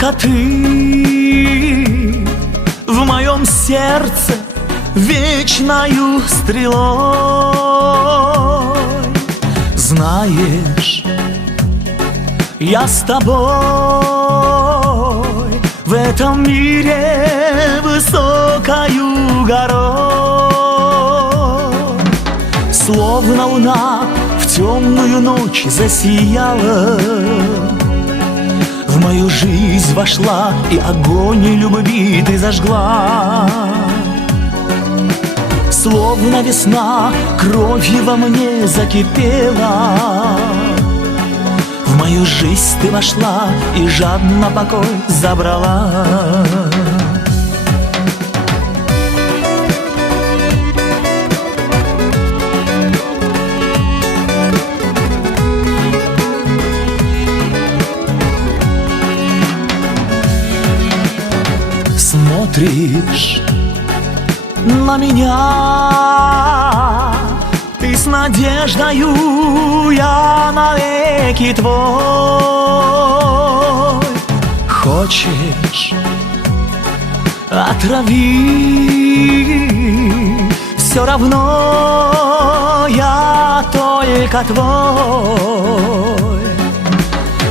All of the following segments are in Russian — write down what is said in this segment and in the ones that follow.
Только ты в моем сердце вечною стрелой. Знаешь, я с тобой в этом мире высокою горой. Словно луна в темную ночь засияла, в мою жизнь вошла, и огонь любви ты зажгла. Словно весна кровью во мне закипела, в мою жизнь ты вошла и жадно покой забрала. Смотришь на меня ты с надеждою, я навеки твой. Хочешь отрави, все равно я только твой.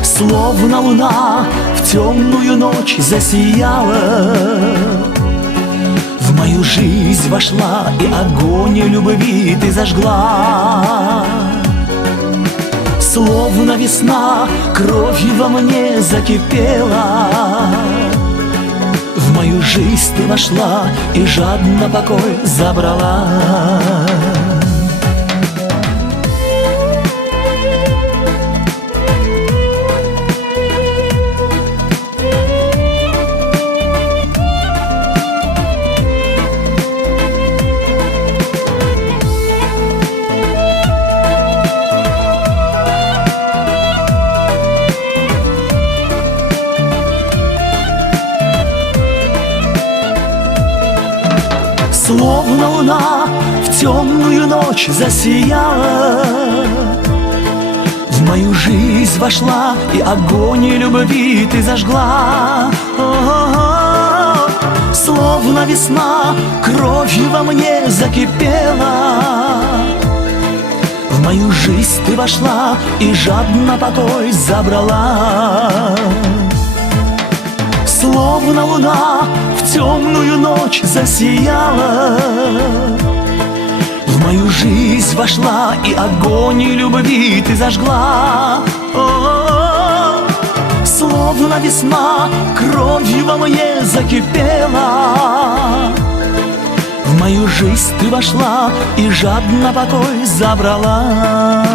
Словно луна в темную ночь засияла, в мою жизнь вошла, и огонь любви ты зажгла. Словно весна кровью во мне закипела, в мою жизнь ты вошла и жадно покой забрала. Словно луна в темную ночь засияла, в мою жизнь вошла, и огонь любви ты зажгла. О-о-о. Словно весна кровью во мне закипела, в мою жизнь ты вошла и жадно покой забрала. Словно луна в темную ночь засияла, в мою жизнь вошла, и огонь любви ты зажгла. О-о-о. Словно весна кровью во мне закипела, в мою жизнь ты вошла и жадно покой забрала.